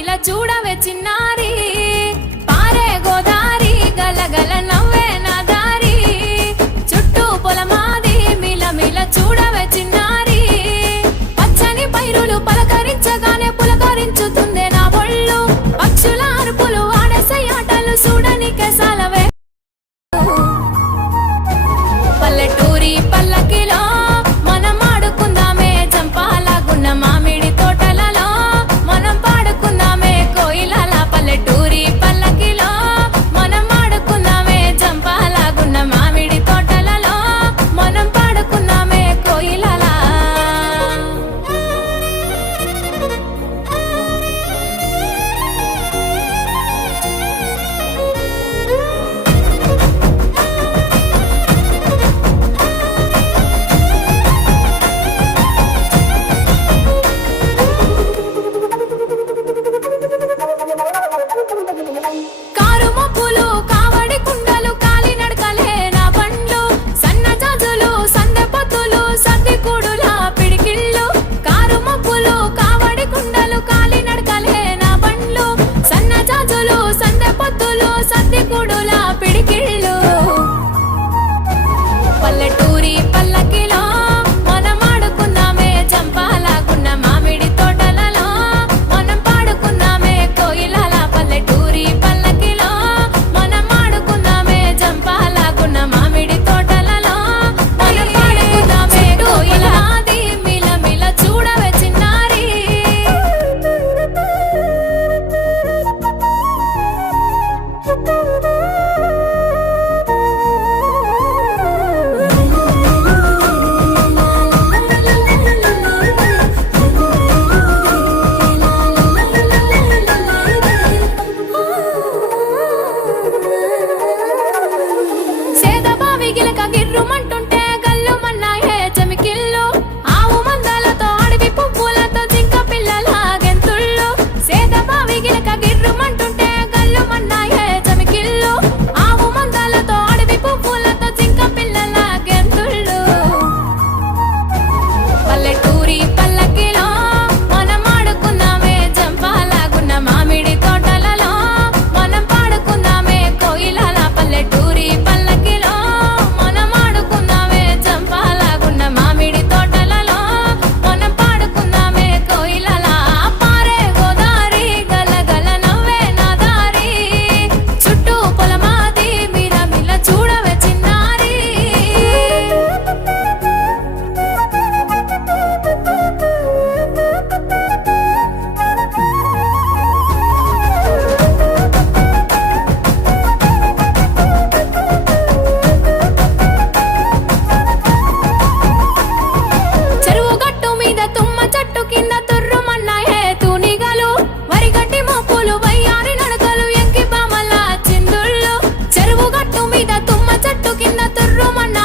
మిల చూడవే చిన్నారి పారే గోదారి గలగల నవ్వే నా దారి చుట్టూ పొలమాది మిల మిల చూడవే చిన్నారి పచ్చని పైరులు పలకరించగానే పులకరించుతుందే నా ఒళ్ళు పక్షుల అరుపులు ఆడసై ఆటలు చూడని కేసాలవే పల్లెటూరి పల్లకిలో మనం ఆడుకుందామే జంపాలగున్న మామిడి తోటలలో మనం పాడుకుందామే కోయిలల పల్లెటూరి పల్లకిలో మనం ఆడుకుందామే జంపాలగున్న మామిడి తోటలలో మనం పాడుకుందామే కోయిలల కారు మబ్బులు కావడి కుండలు కాలి నడకలే నా బండ్లు సన్నజాజులు సందె పొత్తులు సద్ది కూడుల పిడికిళ్ళు కారు మబ్బులు కావడి కుండలు కాలి నడకలే నా బండ్లు సన్నజాజులు సందె పొత్తులు సద్ది కూడుల పిడికిళ్ళు పల్లెటూరి పల్లకిలో మనం ఆడుకుందామే జంపాలగున్న మామిడి తోటలలో మనం పాడుకుందామే కోయిలల పల్లెటూరి పల్లకిలో మనం ఆడుకుందామే జంపాలగున్న మామిడి తోటలలో మనం పాడుకుందామే కోయిలది మిల మిల చూడవే చిన్నారి సేదబావి గిలక గిర్రుమంటుంటే గల్లుమన్నాయే చెమికిళ్ళు ఆవు మందలతో అడవి పువ్వులతో జింక పిల్లల గెంతుళ్ళు సేదబావి గిలక గిర్రుమంటుంటే గల్లుమన్నాయే చెమికిళ్ళు ఆవు మందలతో అడవి పువ్వులతో జింక పిల్లల గెంతుళ్ళు పల్లెటూరి పల్లకిలో మనం ఆడుకుందామే జంపాలగున్న మామిడి తోటలలో మనం పాడుకుందామే కోయిలల పల్లెటూరి పల్లకిలో మనం ఆడుకుందామే జంపాలగున్న మామిడి తోటలలో మనం పాడుకుందామే కోయిలల పారే గోదారి గలగల నవ్వే నా దారి చుట్టూ పొలమాది మిల మిల చూడవే చిన్నారి చెరువు గట్టు మీద తుమ్మ చెట్టు కింద తుర్రుమన్నాయే తూనిగలు వరిగట్టి మోపులు వయ్యారి నడకలు ఎంకి బామల చిందుళ్ళు చెరువు గట్టు మీద తుమ్మ చెట్టు కింద తుర్రుమన్న